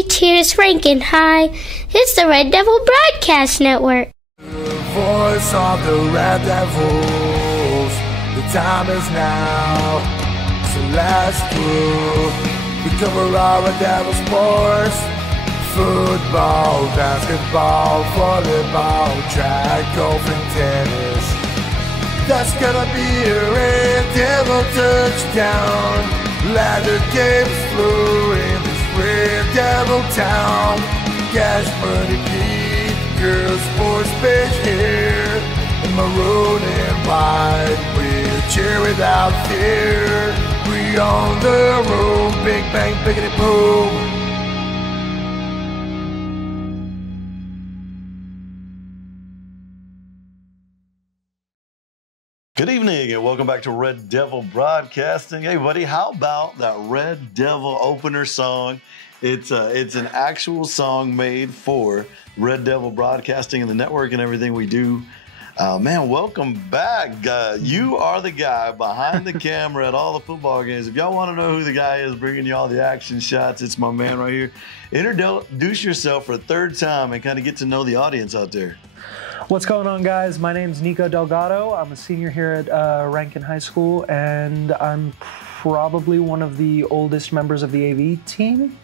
Beach, here's Rankin High. It's the Red Devil Broadcast Network. Voice of the Red Devils, the time is now, so let's go. We cover our Red Devil sports: football, basketball, volleyball, track, golf, and tennis. That's gonna be a Red Devil touchdown. Let the games flow in this Red Devil town. Cash money, Pete, girls, sports page here. In maroon and white, we'll cheer without fear. We on the road, big bang, biggity boom. Good evening and welcome back to Red Devil Broadcasting. Hey buddy, how about that Red Devil opener song? It's an actual song made for Red Devil Broadcasting and the network and everything we do. Man, welcome back. You are the guy behind the camera at all the football games. If y'all want to know who the guy is bringing you all the action shots, it's my man right here. Introduce yourself for a third time and kind of get to know the audience out there. What's going on, guys? My name's Nico Delgado. I'm a senior here at Rankin High School, and I'm probably one of the oldest members of the AV team.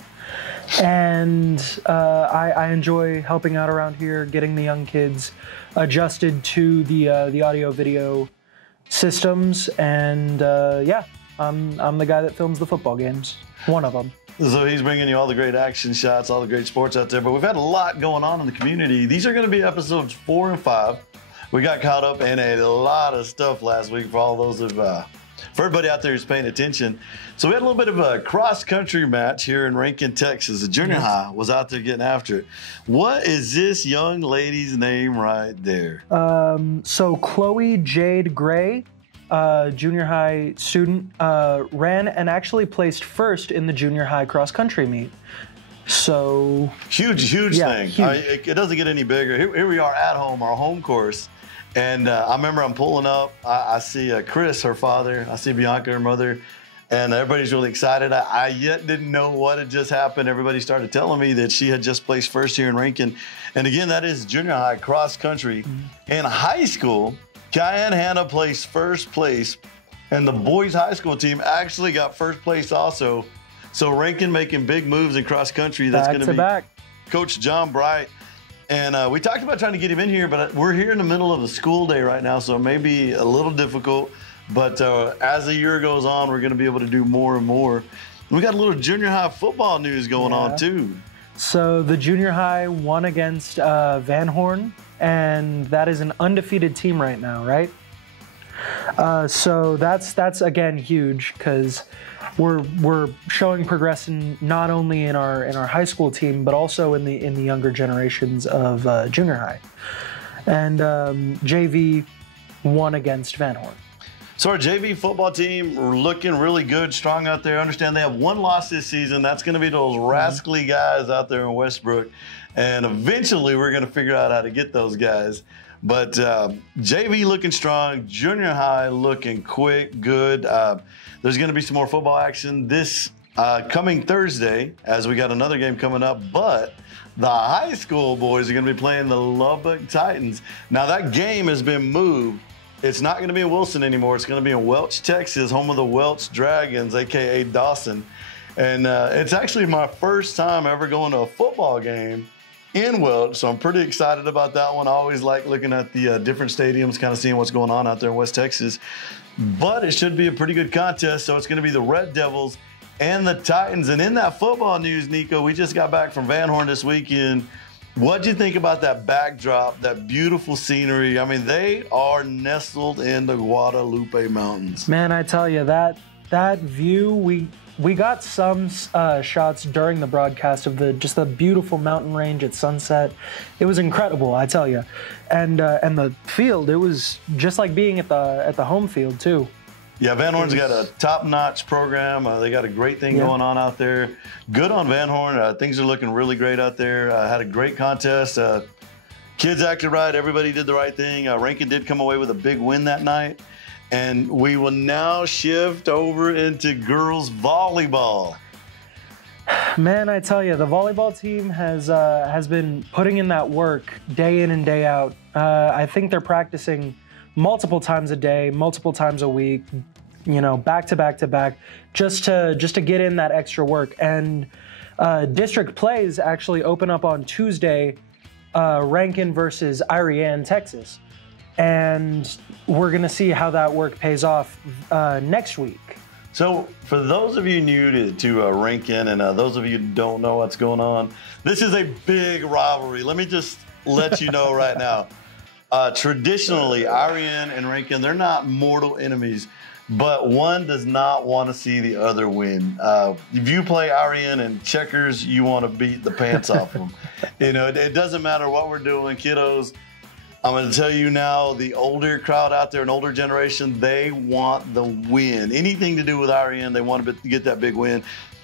And I enjoy helping out around here, getting the young kids adjusted to the audio-video systems. And yeah, I'm the guy that films the football games, one of them. So he's bringing you all the great action shots, all the great sports out there. But we've had a lot going on in the community. These are going to be episodes 4 and 5. We got caught up in a lot of stuff last week for all those for everybody out there who's paying attention. So we had a little bit of a cross-country match here in Rankin, Texas. The junior high was out there getting after it. What is this young lady's name right there? So Chloe Jade Gray, junior high student, ran and actually placed first in the junior high cross-country meet. So huge thing. Huge. It doesn't get any bigger. Here we are at home, our home course. And I remember I'm pulling up. I see Chris, her father. I see Bianca, her mother. And everybody's really excited. I yet didn't know what had just happened. Everybody started telling me that she had just placed first here in Rankin. And again, that is junior high cross country. In high school, Cayenne Hannah placed first place. And the boys high school team actually got first place also. So Rankin making big moves in cross country. That's going to be back. Coach John Bright. And we talked about trying to get him in here, but we're here in the middle of the school day right now, so it may be a little difficult. But as the year goes on, we're going to be able to do more and more. We got a little junior high football news going on, too. So the junior high won against Van Horn, and that is an undefeated team right now, right? So that's again huge because we're showing progression not only in our high school team but also in the younger generations of junior high. And JV won against Van Horn. So our JV football team are looking really good, strong out there. I understand they have one loss this season. That's going to be those rascally guys out there in Westbrook. And eventually we're going to figure out how to get those guys. But JV looking strong, junior high looking quick, good. There's going to be some more football action this coming Thursday as we got another game coming up. But the high school boys are going to be playing the Lubbock Titans. Now that game has been moved. It's not going to be in Wilson anymore. It's going to be in Welch, Texas, home of the Welch Dragons, a.k.a. Dawson. And it's actually my first time ever going to a football game in Welch, so I'm pretty excited about that one. I always like looking at the different stadiums, kind of seeing what's going on out there in West Texas. But it should be a pretty good contest, so it's going to be the Red Devils and the Titans. And in that football news, Nico, we just got back from Van Horn this weekend. What'd you think about that backdrop, that beautiful scenery? I mean, they are nestled in the Guadalupe Mountains. Man, I tell you, that view, we got some shots during the broadcast of just the beautiful mountain range at sunset. It was incredible, I tell you. And the field, it was just like being at the home field too. Yeah, Van Horn's got a top-notch program. They got a great thing going on out there. Good on Van Horn. Things are looking really great out there. Had a great contest. Kids acted right. Everybody did the right thing. Rankin did come away with a big win that night. And we will now shift over into girls volleyball. Man, I tell you, the volleyball team has been putting in that work day in and day out. I think they're practicing multiple times a day, multiple times a week, back to back to back, just to get in that extra work. And district plays actually open up on Tuesday, Rankin versus Irian, Texas. And we're going to see how that work pays off next week. So for those of you new to Rankin and those of you who don't know what's going on, this is a big rivalry. Let me just let you know right now. Traditionally, Irian and Rankin, they're not mortal enemies, but one does not want to see the other win. If you play Irian and checkers, you want to beat the pants off them. It doesn't matter what we're doing, kiddos. I'm going to tell you now, the older crowd out there, an older generation, they want the win. Anything to do with Irian, they want to get that big win.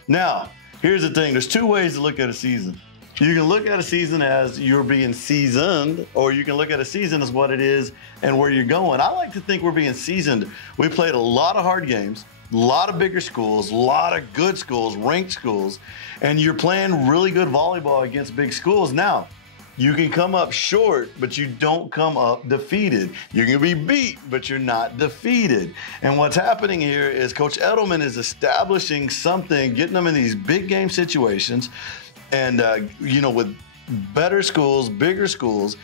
Now, here's the thing. There's two ways to look at a season. You can look at a season as you're being seasoned, or you can look at a season as what it is and where you're going. I like to think we're being seasoned. We played a lot of hard games, a lot of bigger schools, a lot of good schools, ranked schools, and you're playing really good volleyball against big schools. Now, you can come up short, but you don't come up defeated. You can be beat, but you're not defeated. And what's happening here is Coach Edelman is establishing something, getting them in these big game situations, and with better schools, bigger schools.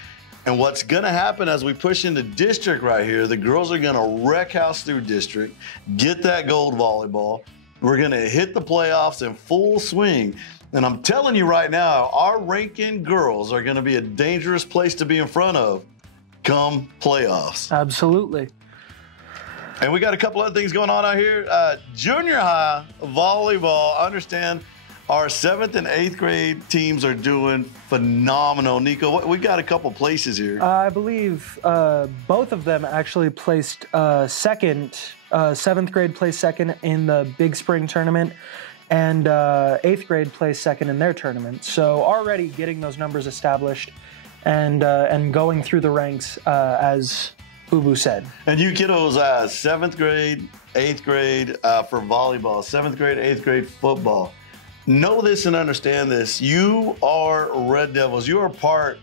And what's going to happen as we push into district right here, the girls are going to wreck house through district, get that gold volleyball. We're going to hit the playoffs in full swing. And I'm telling you right now, our Rankin girls are going to be a dangerous place to be in front of come playoffs. Absolutely. And we got a couple other things going on out here. Junior high volleyball, I understand our 7th and 8th grade teams are doing phenomenal. Nico, we got a couple places here. I believe both of them actually placed second. 7th grade placed second in the Big Spring tournament, and 8th grade placed second in their tournament. So already getting those numbers established and going through the ranks, as Boo Boo said. And you kiddos, 7th grade, 8th grade for volleyball, 7th grade, 8th grade football. Know this and understand this. You are Red Devils. You are part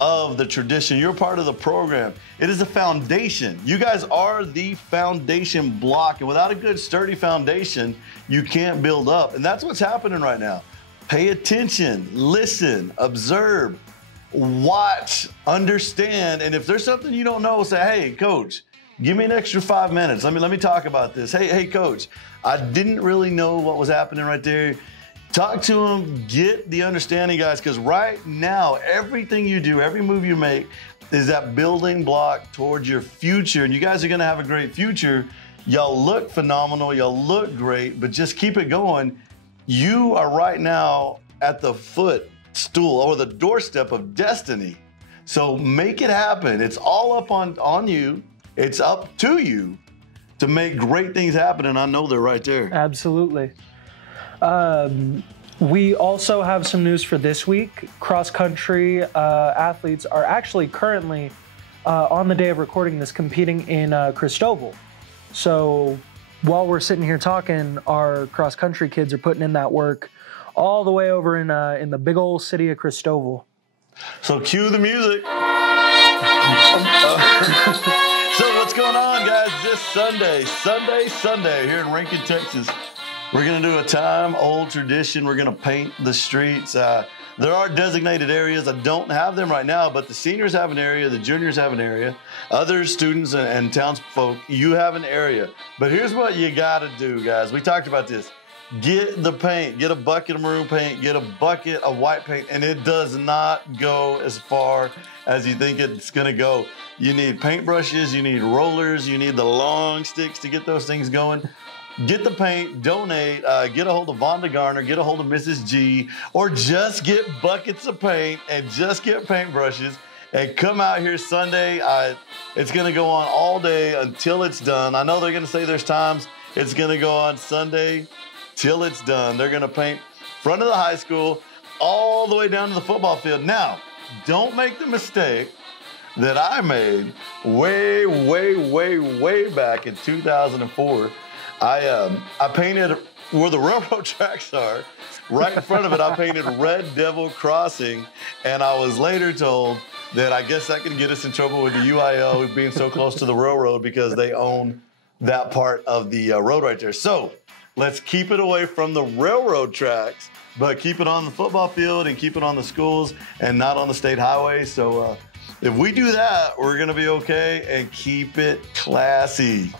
of the tradition. You're part of the program. It is a foundation. You guys are the foundation block. And without a good, sturdy foundation, you can't build up. And that's what's happening right now. Pay attention, listen, observe, watch, understand. And if there's something you don't know, say, hey, coach, give me an extra 5 minutes. Let me talk about this. Hey, coach, I didn't really know what was happening right there. Talk to them, get the understanding, guys, because right now, everything you do, every move you make is that building block towards your future. And you guys are going to have a great future. Y'all look phenomenal. Y'all look great, but just keep it going. You are right now at the footstool or the doorstep of destiny. So make it happen. It's all up on you. It's up to you to make great things happen. And I know they're right there. Absolutely. We also have some news for this week. Cross-country athletes are actually currently, on the day of recording this, competing in Cristobal. So while we're sitting here talking, our cross-country kids are putting in that work all the way over in the big old city of Cristobal. So cue the music. So what's going on, guys? This Sunday here in Rankin, Texas. We're going to do a time-old tradition. We're going to paint the streets. There are designated areas. I don't have them right now, but the seniors have an area, the juniors have an area, other students and townsfolk, you have an area. But here's what you got to do, guys. We talked about this. Get the paint. Get a bucket of maroon paint. Get a bucket of white paint, and it does not go as far as you think it's going to go. You need paintbrushes. You need rollers. You need the long sticks to get those things going. Get the paint, donate, get a hold of Vonda Garner, get a hold of Mrs. G, or just get buckets of paint and just get paintbrushes and come out here Sunday. It's going to go on all day until it's done. I know they're going to say there's times it's going to go on Sunday till it's done. They're going to paint front of the high school all the way down to the football field. Now, don't make the mistake that I made way back in 2004. I painted where the railroad tracks are, right in front of it, I painted Red Devil Crossing, and I was later told that I guess that can get us in trouble with the UIL being so close to the railroad because they own that part of the road right there. So let's keep it away from the railroad tracks, but keep it on the football field and keep it on the schools and not on the state highway. So if we do that, we're going to be okay, and keep it classy.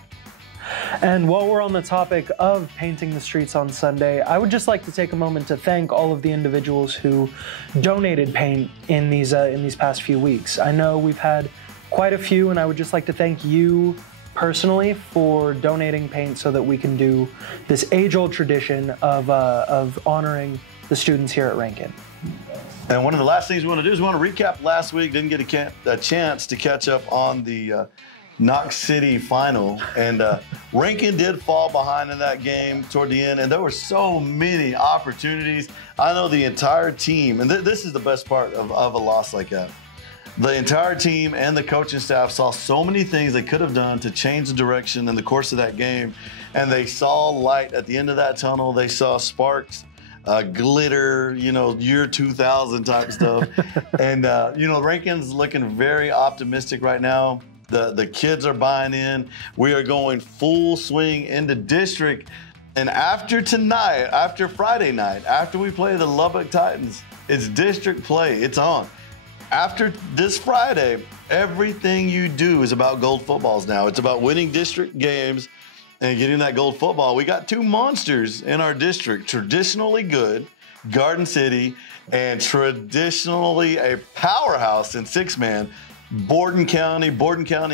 And while we're on the topic of painting the streets on Sunday, I would just like to take a moment to thank all of the individuals who donated paint in these past few weeks. I know we've had quite a few, and I would just like to thank you personally for donating paint so that we can do this age-old tradition of honoring the students here at Rankin. And one of the last things we want to do is we want to recap last week. Didn't get a chance to catch up on the Knox City final, and Rankin did fall behind in that game toward the end, and there were so many opportunities. I know the entire team, and this is the best part of a loss like that. The entire team and the coaching staff saw so many things they could have done to change the direction in the course of that game, and they saw light at the end of that tunnel. They saw sparks, glitter, year 2000 type stuff. And, Rankin's looking very optimistic right now. The kids are buying in. We are going full swing into district. And after tonight, after Friday night, after we play the Lubbock Titans, it's district play. It's on. After this Friday, everything you do is about gold footballs now. It's about winning district games and getting that gold football. We got two monsters in our district, traditionally good, Garden City, and traditionally a powerhouse in six-man, Borden County,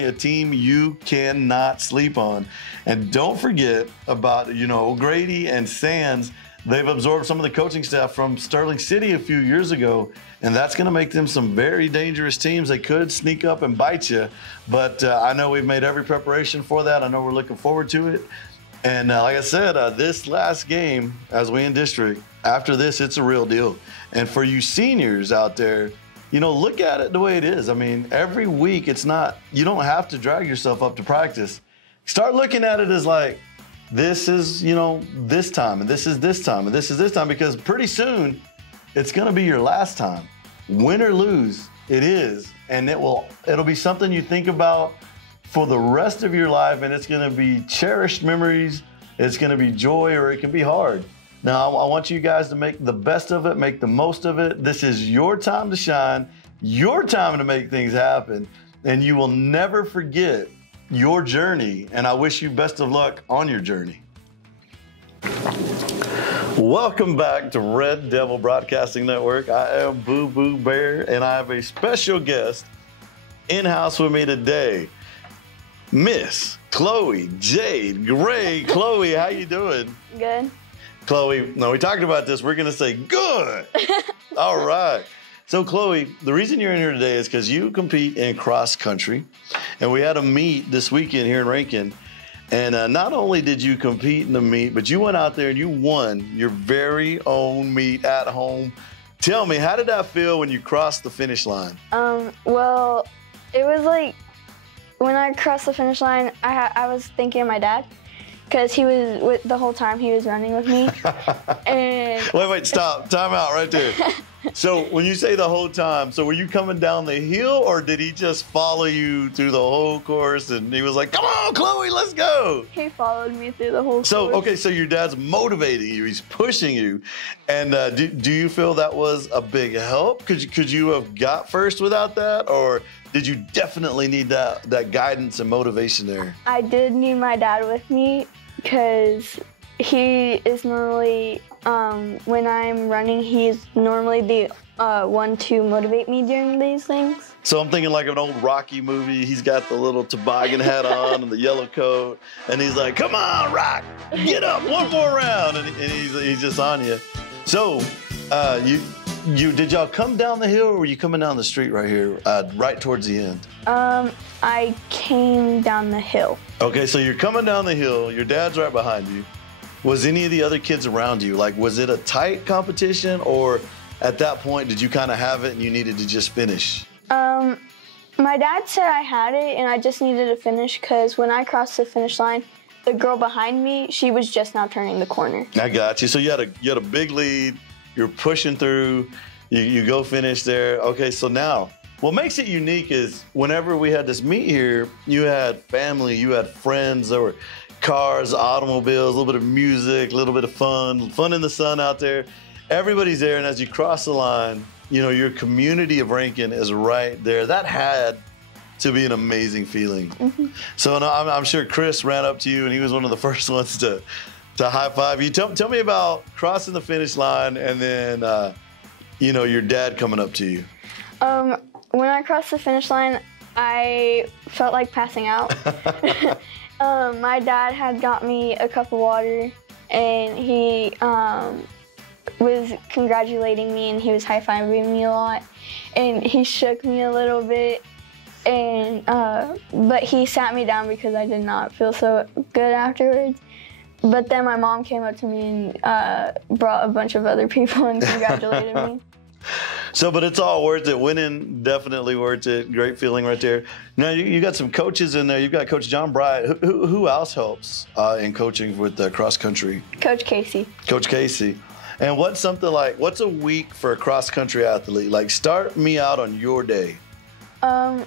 a team you cannot sleep on. And don't forget about, O'Grady and Sands. They've absorbed some of the coaching staff from Sterling City a few years ago, and that's going to make them some very dangerous teams. They could sneak up and bite you, but I know we've made every preparation for that. I know we're looking forward to it. And like I said, this last game, as we in district, after this, it's a real deal. And for you seniors out there, look at it the way it is. I mean, every week you don't have to drag yourself up to practice. Start looking at it as like, this is, this time, and this is this time, and this is this time, because pretty soon it's going to be your last time. Win or lose, it is. And it'll be something you think about for the rest of your life, and it's going to be cherished memories. It's going to be joy, or it can be hard. Now, I want you guys to make the best of it, make the most of it. This is your time to shine, your time to make things happen, and you will never forget your journey, and I wish you best of luck on your journey. Welcome back to Red Devil Broadcasting Network. I am Boo Boo Bear, and I have a special guest in-house with me today, Miss Chloe Jade Gray. Chloe, how you doing? Good. Chloe, now we talked about this. We're going to say good. All right. So, Chloe, the reason you're in here today is because you compete in cross country, and we had a meet this weekend here in Rankin. And not only did you compete in the meet, but you went out there and you won your very own meet at home. Tell me, how did that feel when you crossed the finish line? Well, it was like when I crossed the finish line, I was thinking of my dad. Because he was, the whole time he was running with me. And Wait, stop. Time out right there. So when you say the whole time, so were you coming down the hill, or did he just follow you through the whole course and he was like, come on, Chloe, let's go? He followed me through the whole course. So, okay, so your dad's motivating you. He's pushing you. And do you feel that was a big help? Could you have got first without that? Or did you definitely need that guidance and motivation there? I did need my dad with me because he is normally, when I'm running, he's normally the one to motivate me during these things. So I'm thinking like an old Rocky movie. He's got the little toboggan hat on and the yellow coat, and he's like, come on, Rock, get up, one more round, and he's just on you. So did y'all come down the hill, or were you coming down the street right here, right towards the end? I came down the hill. Okay, so you're coming down the hill, your dad's right behind you. Was any of the other kids around you, like, was it a tight competition, or at that point, did you kind of have it and you needed to just finish? My dad said I had it and I just needed to finish because when I crossed the finish line, the girl behind me, she was just now turning the corner. I got you. So you had a big lead. You're pushing through. You go finish there. Okay, so now what makes it unique is whenever we had this meet here, you had family, you had friends, there were cars, automobiles, a little bit of music, a little bit of fun in the sun out there. Everybody's there, and as you cross the line, you know, your community of Rankin is right there. That had to be an amazing feeling. Mm-hmm. So I'm sure Chris ran up to you, and he was one of the first ones to high five you. Tell me about crossing the finish line, and then you know, your dad coming up to you. When I crossed the finish line, I felt like passing out. My dad had got me a cup of water, and he was congratulating me, and he was high-fiving me a lot, and he shook me a little bit, and but he sat me down because I did not feel so good afterwards. But then my mom came up to me and brought a bunch of other people and congratulated me. So, but it's all worth it. Winning, definitely worth it. Great feeling right there. Now, you got some coaches in there. You've got Coach John Bryant. Who else helps in coaching with cross country? Coach Casey. Coach Casey. And what's a week for a cross country athlete? Like, start me out on your day. On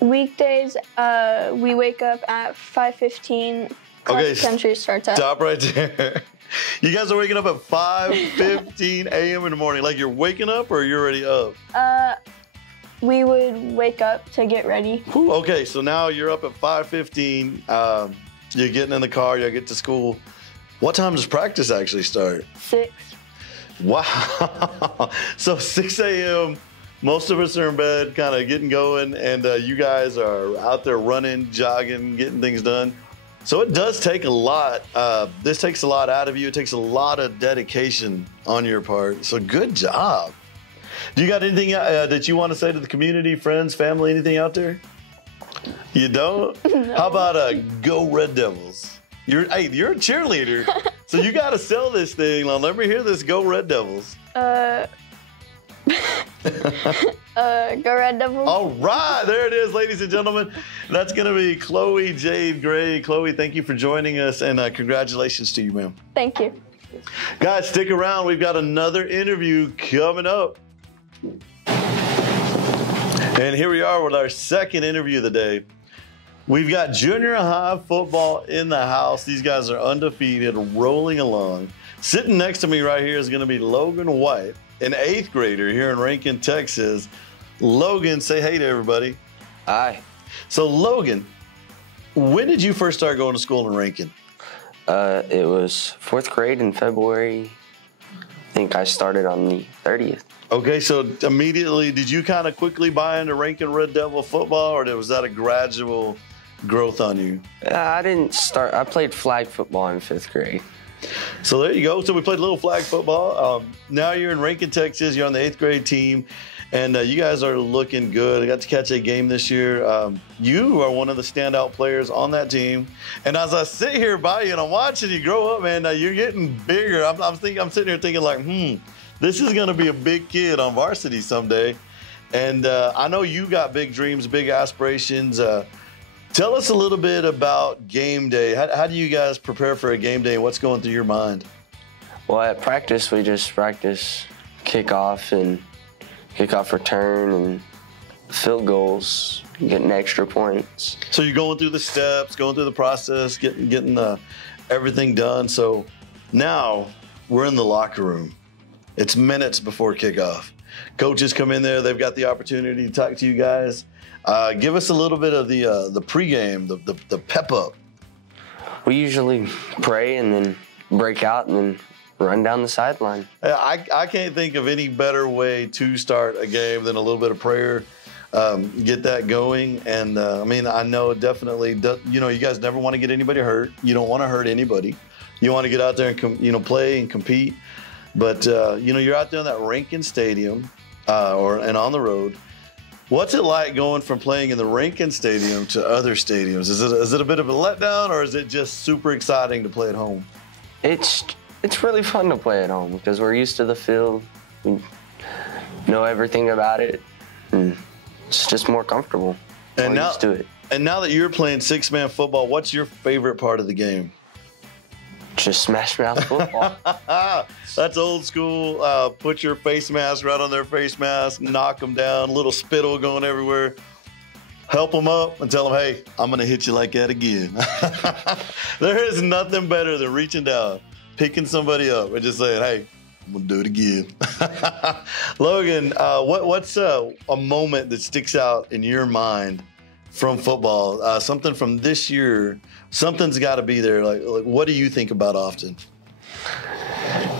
weekdays, we wake up at 5:15. Cross country starts at. Stop right there. You guys are waking up at 5:15 a.m. in the morning. Like, you're waking up or you're already up? We would wake up to get ready. Ooh, okay, so now you're up at 5:15. You're getting in the car. You get to school. What time does practice actually start? 6. Wow. So 6 a.m., most of us are in bed, kind of getting going, and you guys are out there running, jogging, getting things done. So it does take a lot. This takes a lot out of you. It takes a lot of dedication on your part. So good job. Do you got anything that you want to say to the community, friends, family, anything out there? You don't? No. How about Go Red Devils? You're a cheerleader, so you got to sell this thing. Now, let me hear this. Go Red Devils. Go Red Devils. All right, there it is, ladies and gentlemen. That's going to be Chloe Jade Gray. Chloe, thank you for joining us, and congratulations to you, ma'am. Thank you. Guys, stick around. We've got another interview coming up. And here we are with our second interview of the day. We've got junior high football in the house. These guys are undefeated, rolling along. Sitting next to me right here is going to be Logan White, an 8th grader here in Rankin, Texas. Logan, say hey to everybody. Hi. So, Logan, when did you first start going to school in Rankin? It was 4th grade in February. I think I started on the 30th. Okay, so immediately, did you kind of quickly buy into Rankin Red Devil football, or was that a gradual growth on you? I didn't start. I played flag football in 5th grade. So there you go. So we played a little flag football. Now you're in Rankin, Texas. You're on the 8th grade team, and you guys are looking good. I got to catch a game this year. You are one of the standout players on that team. And as I sit here by you and I'm watching you grow up, man, you're getting bigger. I'm sitting here thinking like, this is going to be a big kid on varsity someday. And I know you got big dreams, big aspirations. Tell us a little bit about game day. How do you guys prepare for a game day? What's going through your mind? Well, at practice, we just practice kickoff return and field goals, getting extra points. So you're going through the steps, going through the process, getting everything done. So now we're in the locker room. It's minutes before kickoff. Coaches come in there. They've got the opportunity to talk to you guys. Give us a little bit of the pregame, the pep up. We usually pray and then break out and then run down the sideline. I can't think of any better way to start a game than a little bit of prayer. Get that going. And I know definitely, you guys never want to get anybody hurt. You don't want to hurt anybody. You want to get out there and play and compete. But you're out there in that Rankin Stadium and on the road. What's it like going from playing in the Rankin Stadium to other stadiums? Is it a bit of a letdown, or is it just super exciting to play at home? It's really fun to play at home because we're used to the field. We know everything about it, and it's just more comfortable. And we're now, used to it. And now that you're playing six-man football, what's your favorite part of the game? Just smash mouth football. That's old school. Put your face mask right on their face mask, knock them down, little spittle going everywhere. Help them up and tell them, hey, I'm going to hit you like that again. There is nothing better than reaching down, picking somebody up, and just saying, hey, I'm going to do it again. Logan, what's a moment that sticks out in your mind from football? Something from this year, something's got to be there. Like, what do you think about often?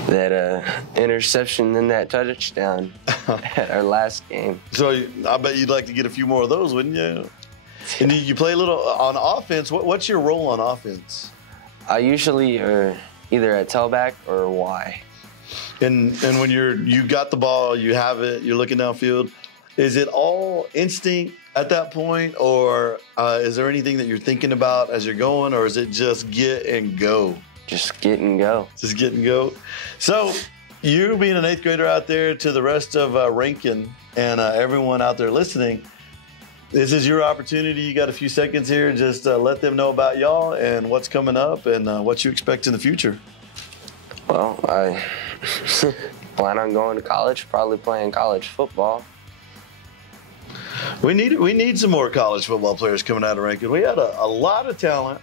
That interception and that touchdown at our last game. So I bet you'd like to get a few more of those, wouldn't you? And you play a little on offense. What's your role on offense? I usually are either at tailback or Y. And when you got the ball, you have it, you're looking downfield, is it all instinct at that point, or is there anything that you're thinking about as you're going, or is it just get and go? Just get and go. Just get and go. So you being an 8th grader out there, to the rest of Rankin and everyone out there listening, this is your opportunity. You got a few seconds here. Just let them know about y'all and what's coming up and what you expect in the future. Well, I plan on going to college, probably playing college football. We need some more college football players coming out of Rankin. We had a lot of talent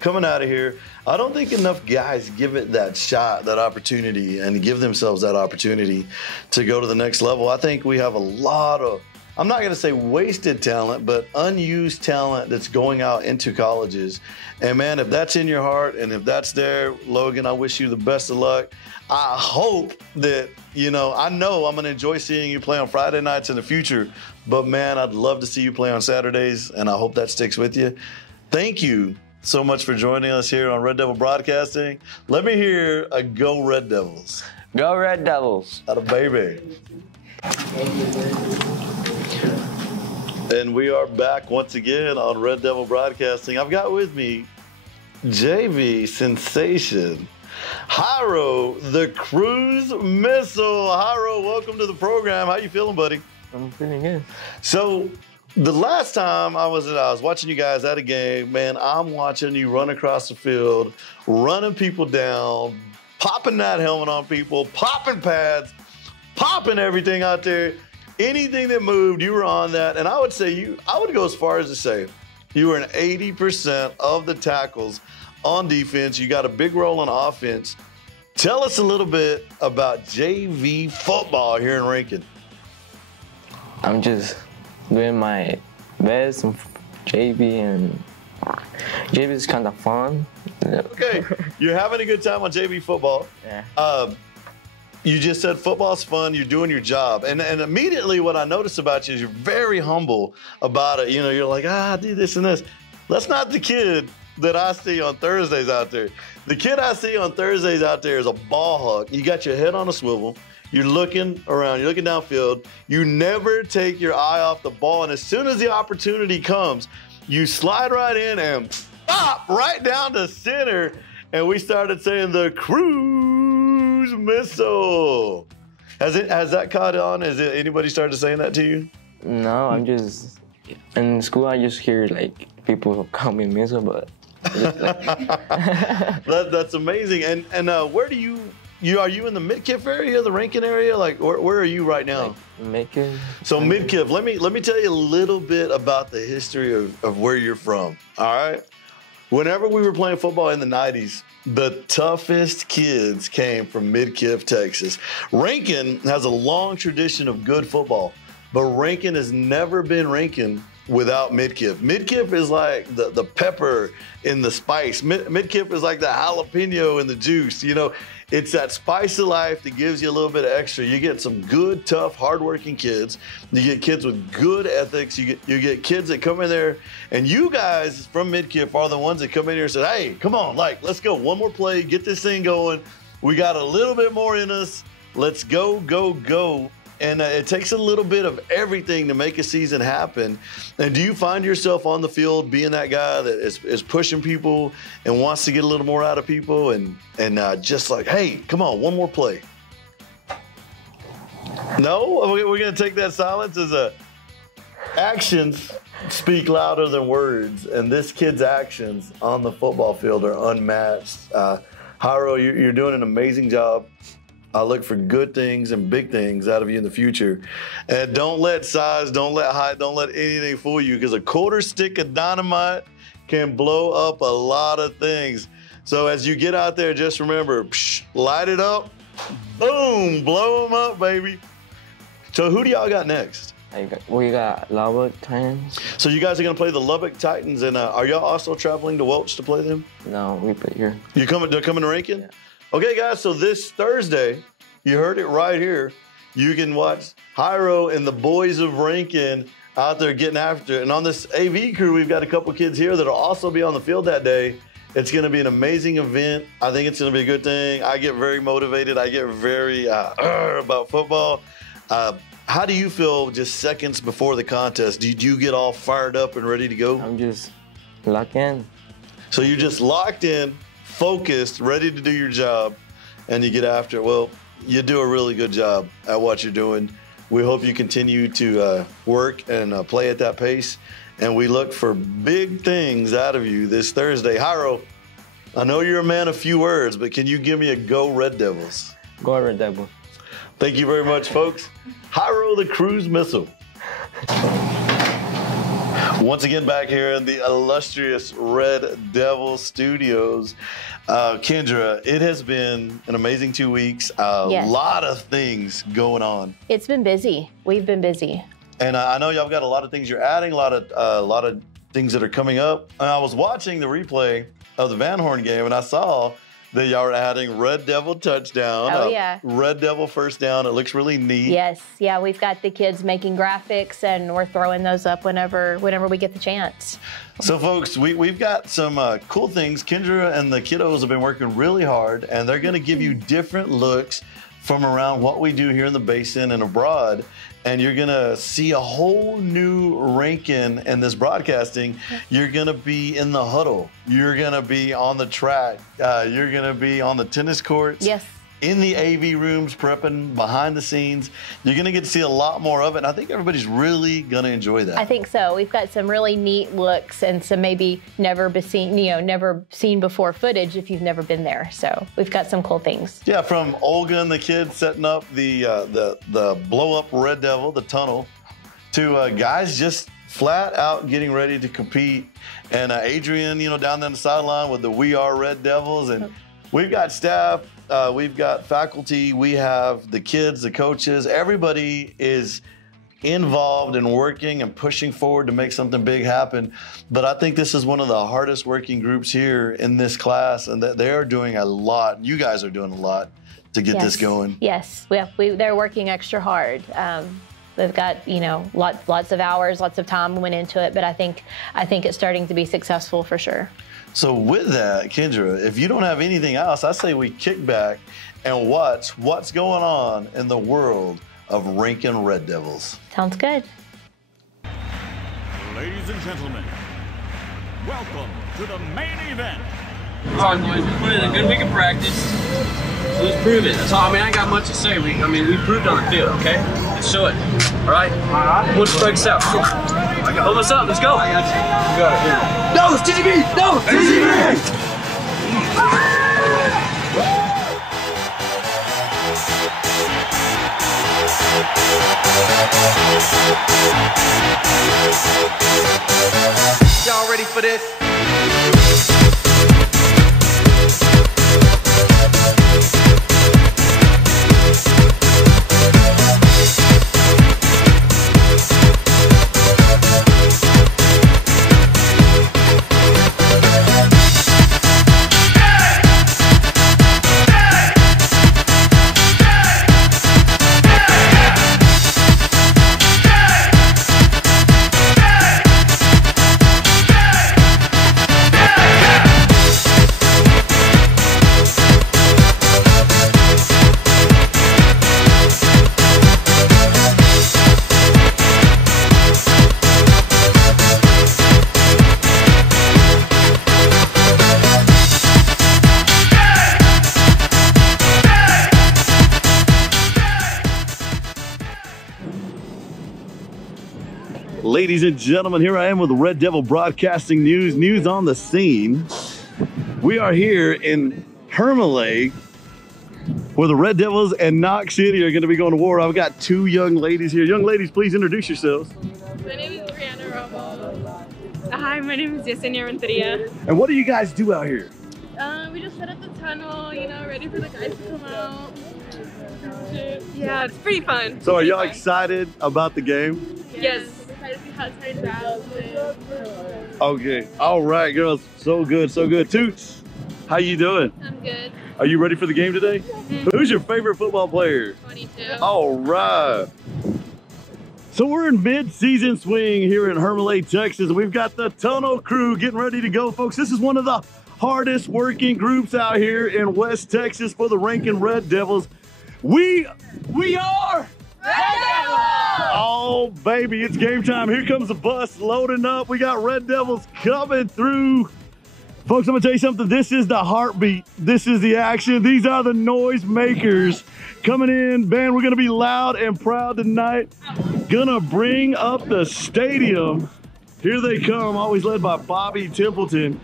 coming out of here. I don't think enough guys give it that shot, that opportunity, and give themselves that opportunity to go to the next level. I think we have a lot of, I'm not going to say wasted talent, but unused talent that's going out into colleges. And man, if that's in your heart and if that's there, Logan, I wish you the best of luck. I hope that, I know I'm going to enjoy seeing you play on Friday nights in the future, but man, I'd love to see you play on Saturdays, and I hope that sticks with you. Thank you so much for joining us here on Red Devil Broadcasting. Let me hear a Go Red Devils. Go Red Devils. Atta baby. And we are back once again on Red Devil Broadcasting. I've got with me JV Sensation, Jairo, the cruise missile. Jairo, welcome to the program. How you feeling, buddy? I'm feeling good. So the last time I was watching you guys at a game, man, I'm watching you run across the field, running people down, popping that helmet on people, popping pads, popping everything out there. Anything that moved, you were on that. And I would say I would go as far as to say you were in 80% of the tackles on defense. You got a big role on offense. Tell us a little bit about JV football here in Rankin. I'm just doing my best in JV, and JV is kind of fun. Okay, you're having a good time on JV football. Yeah. You just said football's fun, you're doing your job. And immediately what I noticed about you is you're very humble about it. You're like, I do this and this. That's not the kid that I see on Thursdays out there. The kid I see on Thursdays out there is a ball hawk. You got your head on a swivel. You're looking around, you're looking downfield. You never take your eye off the ball. And as soon as the opportunity comes, you slide right in and pop right down to center. And we started saying the cruise missile. Has that caught on? Has anybody started saying that to you? No, I'm just in school. I just hear like people call me missile, but That's amazing. And where do you are you in the Midkiff area, the Rankin area? Like where are you right now? Make it. So Midkiff, let me tell you a little bit about the history of where you're from. All right. Whenever we were playing football in the 90s, the toughest kids came from Midkiff, Texas. Rankin has a long tradition of good football, but Rankin has never been Rankin without Midkiff. Midkiff is like the pepper in the spice. Midkiff is like the jalapeno in the juice. It's that spice of life that gives you a little bit of extra. You get some good, tough, hardworking kids. You get kids with good ethics. You get kids that come in there, and you guys from Midkiff are the ones that come in here and say, hey, come on, let's go. One more play, get this thing going. We got a little bit more in us. Let's go, go, go. And it takes a little bit of everything to make a season happen. And do you find yourself on the field being that guy that is pushing people and wants to get a little more out of people and just like, hey, come on, one more play? No? We're going to take that silence as actions speak louder than words, and this kid's actions on the football field are unmatched. Jairo, you're doing an amazing job. I look for good things and big things out of you in the future. And don't let size, don't let height, don't let anything fool you, because a quarter stick of dynamite can blow up a lot of things. So as you get out there, just remember, light it up, boom, blow them up, baby. So who do y'all got next? We got Lubbock Titans. So you guys are going to play the Lubbock Titans, and are y'all also traveling to Welch to play them? No, we play here. They're coming to Rankin? Yeah. Okay, guys, so this Thursday, you heard it right here, you can watch Jairo and the boys of Rankin out there getting after it. And on this AV crew, we've got a couple kids here that'll also be on the field that day. It's going to be an amazing event. I think it's going to be a good thing. I get very motivated. I get very about football. How do you feel just seconds before the contest? Did you get all fired up and ready to go? I'm just locked in. So you're just locked in, focused, ready to do your job, and you get after it. Well, you do a really good job at what you're doing. We hope you continue to work and play at that pace, and we look for big things out of you this Thursday. Jairo, I know you're a man of few words, but can you give me a go Red Devils? Go Red Devil. Thank you very much, folks. Jairo the Cruise Missile. Once again, back here in the illustrious Red Devil Studios. Kendra, it has been an amazing 2 weeks. Yes. Lot of things going on. It's been busy. We've been busy. And I know y'all got a lot of things you're adding, a lot of things that are coming up. And I was watching the replay of the Van Horn game, and I saw that y'all are adding Red Devil touchdown. Oh, yeah. Red Devil first down. It looks really neat. Yes. Yeah, we've got the kids making graphics, and we're throwing those up whenever we get the chance. So, folks, we've got some cool things. Kendra and the kiddos have been working really hard, and they're going to give you different looks from around what we do here in the Basin and abroad. And you're going to see a whole new Rankin in this broadcasting. You're going to be in the huddle. You're going to be on the track. You're going to be on the tennis courts. Yes. In the AV rooms, prepping behind the scenes. You're going to get to see a lot more of it. And I think everybody's really going to enjoy that. I think so. We've got some really neat looks and some maybe never seen before footage if you've never been there. So we've got some cool things. Yeah, from Olga and the kids setting up the blow up Red Devil, the tunnel, to guys just flat out getting ready to compete. And Adrian, down there on the sideline with the We Are Red Devils. And we've got staff. We've got faculty, we have the kids, the coaches, everybody is involved and working and pushing forward to make something big happen. But I think this is one of the hardest working groups here in this class, and that they're doing a lot. You guys are doing a lot to get this going. Yes, they're working extra hard. They've got, lots of hours, lots of time went into it, but I think it's starting to be successful for sure. So with that, Kendra, if you don't have anything else, I say we kick back and watch what's going on in the world of Rankin Red Devils. Sounds good. Ladies and gentlemen, welcome to the main event. All right, boys, we put in a good week of practice. So let's prove it. That's all. I ain't got much to say. We proved on the field, okay? Let's show it. All right? Let's break this out. Hold us up. Let's go. I got you. You got it. Here. No, it's TGB! No, TGB! Y'all ready for this? Ladies and gentlemen, here I am with Red Devil Broadcasting News. News on the scene. We are here in Hermele, where the Red Devils and Knox City are going to be going to war. I've got two young ladies here. Young ladies, please introduce yourselves. My name is Brianna Ramos. Hi, my name is Yesenia Renteria. And what do you guys do out here? We just set up the tunnel, you know, ready for the guys to come out. Yeah, it's pretty fun. So are y'all excited about the game? Yes. We're excited to see how it turns out. Okay. All right, girls. So good, so good. Toots, how you doing? I'm good. Are you ready for the game today? Who's your favorite football player? 22. All right. So we're in mid-season swing here in Hermele, Texas. We've got the Tunnel Crew getting ready to go, folks. This is one of the hardest working groups out here in West Texas for the Rankin Red Devils. We are Red Devils! Oh, baby, it's game time. Here comes the bus loading up. We got Red Devils coming through. Folks, I'm gonna tell you something. This is the heartbeat. This is the action. These are the noise makers coming in. Man, we're gonna be loud and proud tonight. Gonna bring up the stadium. Here they come, always led by Bobby Templeton.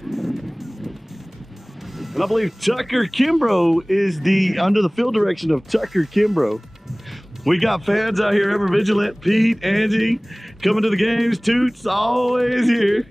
And I believe Tucker Kimbrough is under the field direction of Tucker Kimbrough. We got fans out here ever vigilant. Pete, Angie, coming to the games. Toots, always here.